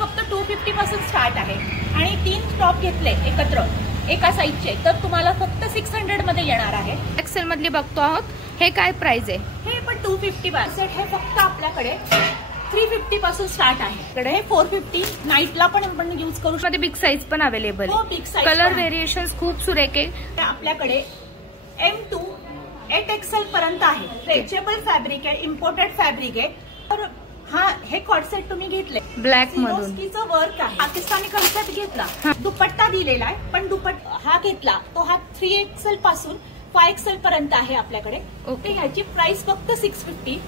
फक्त 250 पासून स्टार्ट आहे आणि 3 टॉप घेतले एकत्र एका साईजचे तर तुम्हाला फक्त 600 मध्ये येणार आहे। एक्सेल मधली बघतो आहोत, हे काय प्राइस आहे? हे पण 250 सेट हे फक्त आपल्याकडे 350 पासून स्टार्ट आहे। इकडे 450 नाईटला पण आपण यूज करू शकतो। बिग साईज पण अवेलेबल आहे, बिग साईज कलर व्हेरिएशन्स खूप सुरेख आहे। आपल्याकडे M2 8XL पर्यंत आहे। स्ट्रेचेबल फॅब्रिक आहे, इम्पोर्टेड फॅब्रिक आहे। तर हा हे कॉर्ड सेट तुम्ही घेतले ब्लॅक मधून, वर्क आहे, पाकिस्तानी कन्सेप्ट घेतला, दुपट्टा दिलेला आहे पण दुपट्टा हा घेतला तो हा 3XL पासून 5XL पर्यंत आहे आपल्याकडे। ओके, ह्याची प्राइस फक्त 650।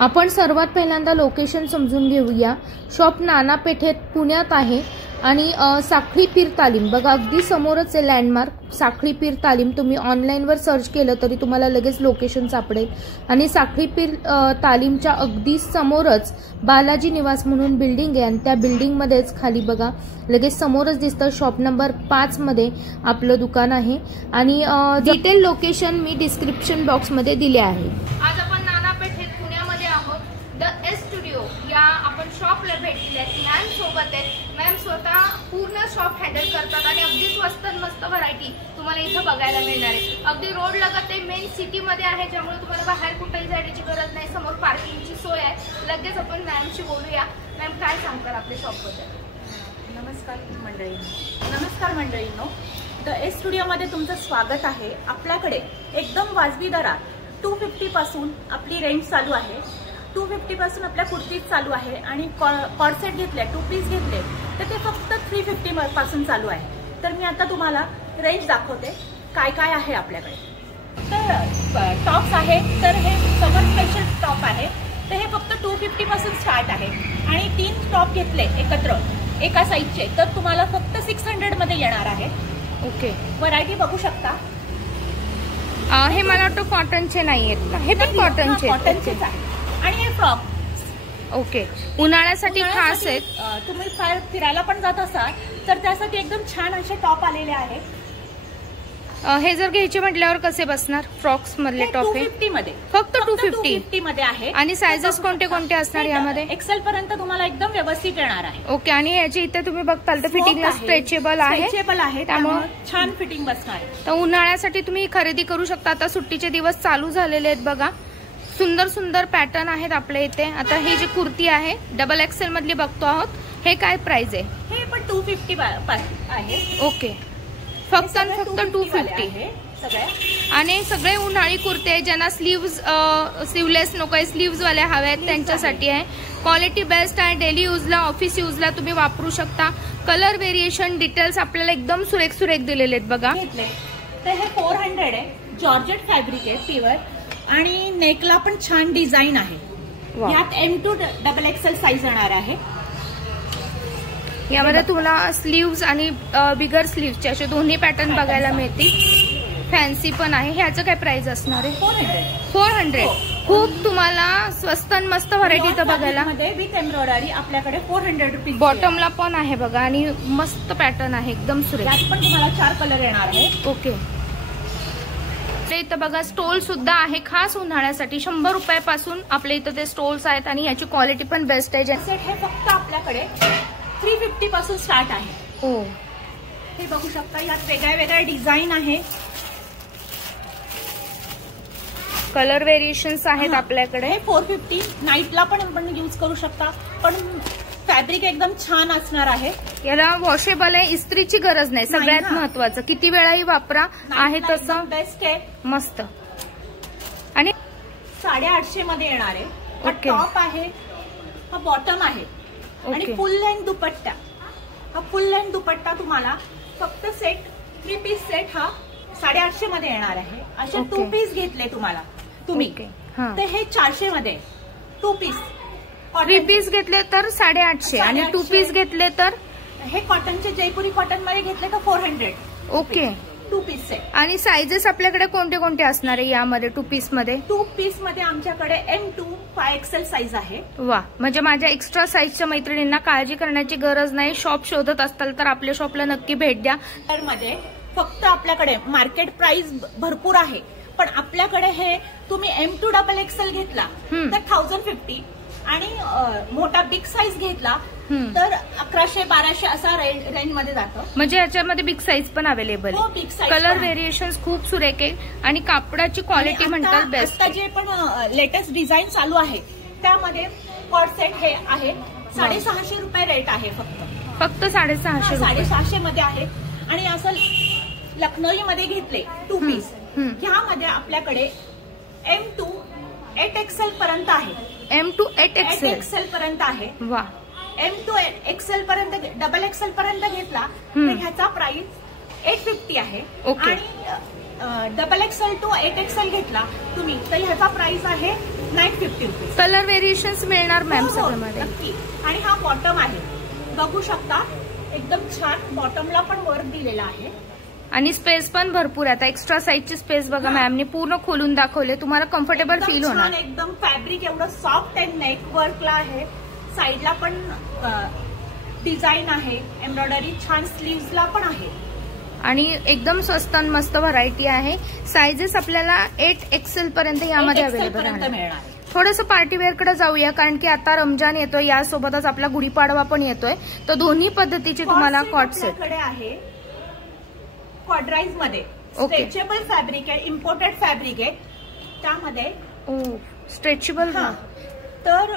आपण सर्वात पहिल्यांदा लोकेशन समजून घेऊया। शॉप नाना पेठेत पुण्यात आहे आणि साखळी पीर तालीम बघा अगदी समोरच आहे लँडमार्क साखळी पीर तालीम। तुम्ही ऑनलाईनवर सर्च केलं तरी तुम्हाला लगेच लोकेशन सापडेल आणि साखळी पीर तालीमच्या अगदी समोरच बालाजी निवास म्हणून बिल्डिंग आहे आणि त्या बिल्डिंगमध्येच खाली बघा लगेच समोरच दिसतं शॉप नंबर 5 मध्ये आपलं दुकान आहे आणि डिटेल लोकेशन मी डिस्क्रिप्शन बॉक्समध्ये दिले आहे। आज आपण नाना पेठेत पुण्यामध्ये आहोत। द एस स्टुडिओ या आपण शॉपला भेट दिली आहे। मॅम सोबत आहेत, मॅम स्वतः पूर्ण शॉप हँडल करतात आणि अगदी स्वस्त मस्त व्हरायटी तुम्हाला इथं बघायला मिळणार आहे। अगदी रोड लगत आहे, मेन सिटी मध्ये आहे, ज्यामुळे तुम्हाला बाहेर कुठेही जाण्याची गरज नाही। समोर पार्किंगची सोय आहे। लगेच आपण मॅमशी बोलूया। मॅम काय सांगतात आपल्या शॉप बद्दल? नमस्कार मंडळींनो, द एस स्टुडिओ मध्ये तुमचं स्वागत आहे। आपल्याकडे एकदम वाजवी दरात 250 पासून आपली रेंज चालू आहे। 250 पासून आपल्या कुर्तीज चालू आहे आणि कॉर्ड सेट घेतले 2 पीस घेतले तर ते फक्त 350 पासून चालू आहे। तर मी आता तुम्हाला रेंज दाखवते काय काय आहे आपल्याकडे। तर टॉप्स आहे, तर हे समर स्पेशल टॉप आहे तर हे फक्त 250 पासून स्टार्ट आहे आणि 3 टॉप घेतले एकत्र एका साईजचे तर तुम्हाला फक्त 600 मध्ये येणार आहे। ओके, व्हरायटी बघू शकता। हे मला वाटतं कॉटनचे नाही आहेत ना? हे पण कॉटनचेच आहे आणि हे फ्रॉक ओके उन्हाळ्यासाठी खास आहेत। तुम्ही फिरायला पण जात असाल तर त्यासाठी एकदम छान असे टॉप आलेले आहेत। हे जर घ्यायचे म्हटल्यावर कसे बसणार? फ्रॉक्स मधले टॉप 250 मध्ये, फक्त 250 मध्ये आहे आणि सायझेस कोणते कोणते असणार यामध्ये? एक्सेल पर्यंत तुम्हाला एकदम व्यवस्थित येणार आहे। ओके, आणि याची इथे तुम्ही बघताल तर फिटिंग स्ट्रेचेबल आहे, त्यामुळे छान फिटिंग बसणार आहे। तर उन्हाळ्यासाठी तुम्ही खरेदी करू शकता। आता सुट्टीचे दिवस चालू झालेले आहेत बघा, सुंदर सुंदर पॅटर्न आहेत आपल्या इथे। आता ही जी कुर्ती आहे डबल एक्सेल मधली बघतो आहोत, हे काय प्राइस आहे? हे पण 250 आहे। ओके, फक्त 250 सगळ्या आणि सगळे उन्हाळी कुर्ते ज्यांना स्लीवलेस नको आहे, स्लीव्स वाल्या हव्या आहेत त्यांच्यासाठी आहे। क्वालिटी बेस्ट आहे, डेली यूजला ऑफिस यूजला तुम्ही वापरू शकता। कलर व्हेरिएशन डिटेल्स आपल्याला एकदम सुरेख सुरेख दिलेले आहेत बघा। तर हे 400 आहे, जॉर्जेट फॅब्रिक आहे प्युअर आणि नेकला पण छान डिझाईन आहे। यात M2 डबल एक्सेल साईज येणार आहे। यामध्ये तुम्हाला स्लीव्स आणि बिगर स्लीव्सचे असे दोन्ही पॅटर्न बघायला मिळतील। फॅन्सी पण आहे। ह्याचं काय प्राइस असणार आहे? 400 खूप तुम्हाला स्वस्त आणि मस्त व्हरायटी इथं बघायला विथ एम्ब्रॉयडरी आपल्याकडे 400 रुपीज। बॉटमला पण आहे बघा आणि मस्त पॅटर्न आहे एकदम सुरेख। यात पण तुम्हाला 4 कलर येणार आहे। ओके, इथं बघा स्टोल सुद्धा आहे खास उन्हाळ्यासाठी। 100 रुपयापासून आपल्या इथं ते स्टोल्स आहेत आणि याची क्वालिटी पण बेस्ट आहे। हे फक्त आपल्याकडे 350 पासून स्टार्ट आहे। हो, हे बघू शकता, यात वेगळ्या वेगळ्या डिझाईन आहे, कलर व्हेरिएशन्स आहेत आपल्याकडे। 450 नाईटला पण आपण यूज करू शकता, पण फॅब्रिक एकदम छान असणार आहे। याला वॉशेबल आहे, इस्त्रीची गरज नाही, सगळ्यात महत्वाचं किती वेळाही वापरा आहे तसं बेस्ट आहे, मस्त। आणि 850 मध्ये येणार आहे। हा टॉप आहे, हा बॉटम आहे आणि फुल लेंथ दुपट्टा। हा फुल लेंथ दुपट्टा तुम्हाला फक्त सेट 3 पीस सेट हा 850 मध्ये येणार आहे। असे 2 पीस घेतले तुम्हाला तुम्ही तर हे 400 मध्ये 2 पीस। 3 पीस घेतले तर 850 आणि 2 पीस घेतले तर हे कॉटनचे जयपुरी कॉटन मध्ये घेतले तर 400। Okay, 2 piece set. आणि साइजेस आपल्याकडे कोणते कोणते असणार आहे यामध्ये? 2 पीस मध्ये आमच्याकडे M2 5XL साईज आहे। वा, म्हणजे माझ्या एक्स्ट्रा साईजच्या मैत्रिणींना काळजी करण्याची गरज नाही। शॉप शोधत असताल तर आपल्या शॉपला नक्की भेट द्या। तर मध्ये फक्त आपल्याकडे मार्केट प्राइस भरपूर आहे, पण आपल्याकडे हे तुम्ही M2 डबल एक्सेल घेतला तर 1050 आणि मोठा बिग साईज घेतला तर 1100-1200 असा रेंज मध्ये जातं. म्हणजे याच्यामध्ये बिग साईज पण अवेलेबल आहे. बिग साईज कलर व्हेरिएशन्स खूप सुरेख आहे आणि कापडाची क्वालिटी म्हणतात बेस्ट. आता जे पण लेटेस्ट डिझाईन चालू आहे त्यामध्ये कॉट सेट हे आहे 650 रुपये रेट आहे. फक्त 650 मध्ये आहे. आणि असं लखनौई मध्ये घेतले 2 पीस ह्यामध्ये आपल्याकडे M2 8XL पर्यंत आहे. M2 8XL पर्यंत आहे. वा. M2 XL पर्यंत XXL पर्यंत घेतला तर ह्याचा प्राइस 850 आहे. आणि XXL to 8XL घेतला तुम्ही तर ह्याचा प्राइस आहे 950 रुपये. कलर व्हेरिएशन्स मिळणार मॅम सगळ्यामध्ये. आणि हा बॉटम आहे बघू शकता एकदम छान. बॉटमला पण वर्क दिलेला आहे आणि स्पेस पण भरपूर आहे. आता एक्स्ट्रा साईजची स्पेस बघा मॅमने पूर्ण खोलून दाखवले. तुम्हाला कम्फर्टेबल फील होणार. एकदम फॅब्रिक एवढं सॉफ्ट आहे. नेक वर्कला आहे. साईडला पण डिझाईन आहे. एम्ब्रॉयडरी छान. स्लीव्हजला पण आहे. आणि एकदम स्वस्त आणि मस्त व्हरायटी आहे. साईजेस आपल्याला 8XL पर्यंत यामध्ये अवेलेबल आहे. थोडंसं पार्टीवेअर कडे जाऊया कारण की आता रमजान येतोय. यासोबतच आपला गुढीपाडवा पण येतोय. तर दोन्ही पद्धतीचे तुम्हाला कॉट सेट आहे. क्वाड्राइज मध्ये स्ट्रेचेबल फॅब्रिक आहे. इम्पोर्टेड फॅब्रिक आहे त्यामध्ये. स्ट्रेचेबल. तर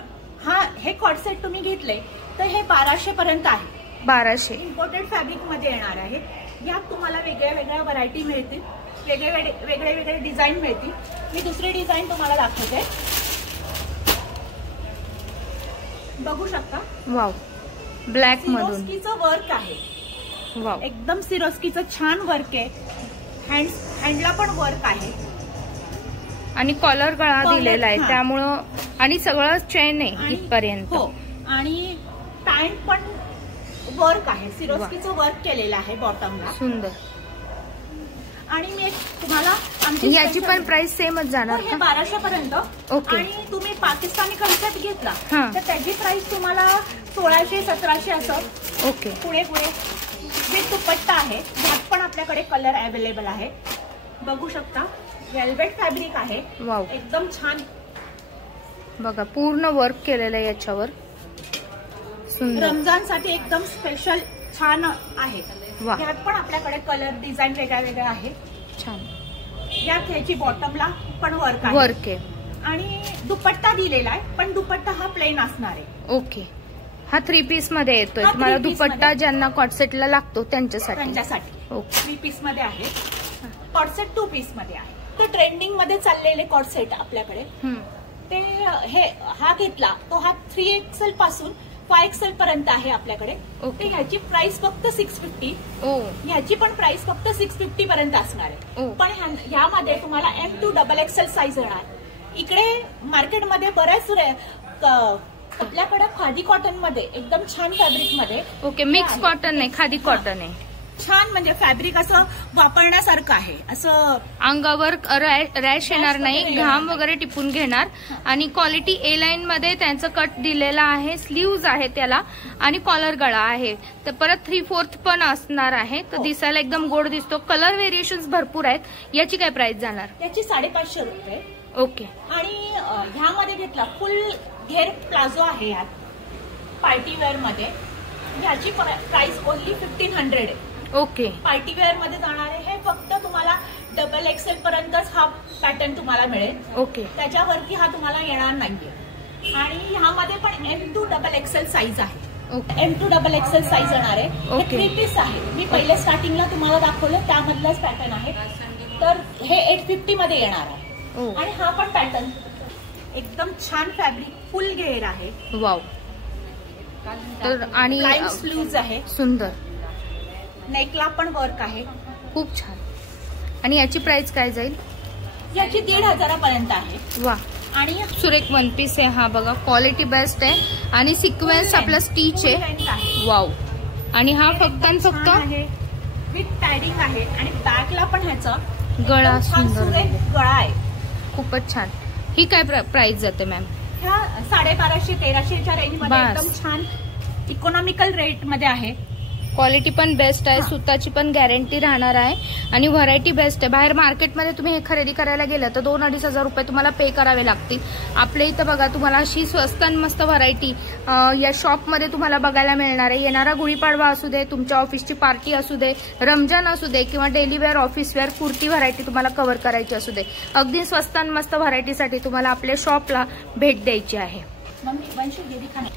हे कॉट सेट तुम्ही घेतले तर हे 1200 पर्यंत आहे. 1200 इम्पोर्टेड फॅब्रिक मध्ये येणार आहे. यात तुम्हाला वेगळ्या वेगळ्या व्हरायटी मिळतील. वेगळे डिझाईन मिळतील. मी दुसरी डिझाईन तुम्हाला दाखवते बघू शकता. वाव. ब्लॅक मधून सिरोस्कीचं वर्क आहे. वाव. एकदम सिरोस्कीचं छान वर्क आहे. हँडला पण वर्क आहे. आणि कॉलर गळा दिलेला आहे त्यामुळं. आणि सगळं चेन आहे इथपर्यंत. आणि पॅन्ट पण वर्क आहे. सिरोस्कीचं वर्क केलेलं आहे बॉटमला. सुंदर. आणि मी तुम्हाला याची पण प्राइस सेमच जाणार. हे 1200 पर्यंत. आणि तुम्ही पाकिस्तानी कन्सेप्ट घेतला तर त्याची प्राइस तुम्हाला 1600-1700 असं. ओके. पुढे विथ दुपट्टा आहे. ह्यात पण आपल्याकडे कलर अवेलेबल आहे बघू शकता. वेल्वेट फॅब्रिक आहे. वाव. एकदम छान बघा पूर्ण वर्क केलेलं आहे याच्यावर. रमजान साठी एकदम स्पेशल छान आहे. यात पण आपल्याकडे कलर डिझाईन वेगळ्या आहे. छान. यात ह्याची बॉटमला पण वर्क आहे. आणि दुपट्टा दिलेला आहे पण दुपट्टा हा प्लेन असणार आहे. ओके. हा 3 पीस मध्ये येतोय. तुम्हाला दुपट्टा ज्यांना कॉटसेटला लागतो त्यांच्यासाठी. 3 पीस मध्ये आहे. कॉटसेट 2 पीस मध्ये आहे. तर ट्रेंडिंग मध्ये चाललेले कॉटसेट आपल्याकडे ते हा घेतला तो हा 3XL पासून 5XL पर्यंत आहे आपल्याकडे. ह्याची प्राइस फक्त 650. ह्याची पण प्राइस फक्त 650 पर्यंत असणार आहे. पण ह्यामध्ये तुम्हाला M2 XXL साईज येणार. इकडे मार्केटमध्ये बऱ्याच आपल्याकडे खादी कॉटन मध्ये एकदम छान फॅब्रिक मध्ये. ओके. मिक्स कॉटन नाही खादी कॉटन आहे. छान म्हणजे फॅब्रिक असं वापरण्यासारखं आहे. असं अंगावर रॅश येणार नाही. घाम वगैरे टिपून घेणार. आणि क्वालिटी A लाईन मध्ये त्यांचं कट दिलेला आहे. स्लीव्ज आहे त्याला आणि कॉलर गळा आहे. तर परत 3/4 पण असणार आहे. तर दिसायला एकदम गोड दिसतो. कलर व्हेरिएशन्स भरपूर आहेत. याची काय प्राइस जाणार? याची 550 रुपये. ओके. आणि ह्यामध्ये घेतला फुल घेर प्लाझो आहे. यात पार्टीवेअर मध्ये ह्याची प्राइस ओनली 1500 आहे. ओके. पार्टीवेअर मध्ये जाणारे हे फक्त तुम्हाला XXL पर्यंतच हा पॅटर्न तुम्हाला मिळेल. ओके. त्याच्यावरती हा तुम्हाला येणार नाहीये. आणि ह्यामध्ये पण M2 XXL साईज आहे. M2 XXL साईज येणार आहे. हे 3 पीस आहे. मी पहिले स्टार्टिंगला तुम्हाला दाखवलं त्यामधलाच पॅटर्न आहे. तर हे 850 मध्ये येणार आहे. आणि हा पण पॅटर्न एकदम छान फॅब्रिक फुल घेर आहे. वाव. तर आणि स्लीव्ज आहे. सुंदर. नेकला पण वर्क आहे. खूप छान. आणि याची प्राइस काय जाईल? याची 1500 पर्यंत आहे. वा. आणि सुरेख 1 पीस आहे हा. बघा क्वालिटी बेस्ट आहे. आणि सिक्वेन्स आपला स्टिच आहे. वाव. आणि हा फक्त विथ पॅडिंग आहे. आणि बॅकला पण ह्याचा गळा सुंदर गळा आहे. खूपच छान. ही काय प्राइस जाते मॅम? ह्या 1250-1300च्या रेंज मध्ये एकदम छान इकॉनॉमिकल रेट मध्ये आहे. क्वालिटी पण बेस्ट आहे, सुताची पण गॅरंटी राहणार आहे आणि व्हरायटी बेस्ट आहे. बाहेर मार्केटमध्ये तुम्ही हे खरेदी करायला गेलं तर 2-2.5 हजार रुपये तुम्हाला पे करावे लागतील. आपल्या इथं बघा तुम्हाला अशी स्वस्त आणि मस्त व्हरायटी या शॉपमध्ये तुम्हाला बघायला मिळणार आहे. येणारा गुढीपाडवा असू दे, तुमच्या ऑफिसची पार्टी असू दे, रमजान असू दे किंवा daily wear office wear kurti variety तुम्हाला कव्हर करायची असू दे, अगदी स्वस्त आणि मस्त व्हरायटीसाठी तुम्हाला आपल्या शॉपला भेट द्यायची आहे. मम्मी वंशू ये दिखाने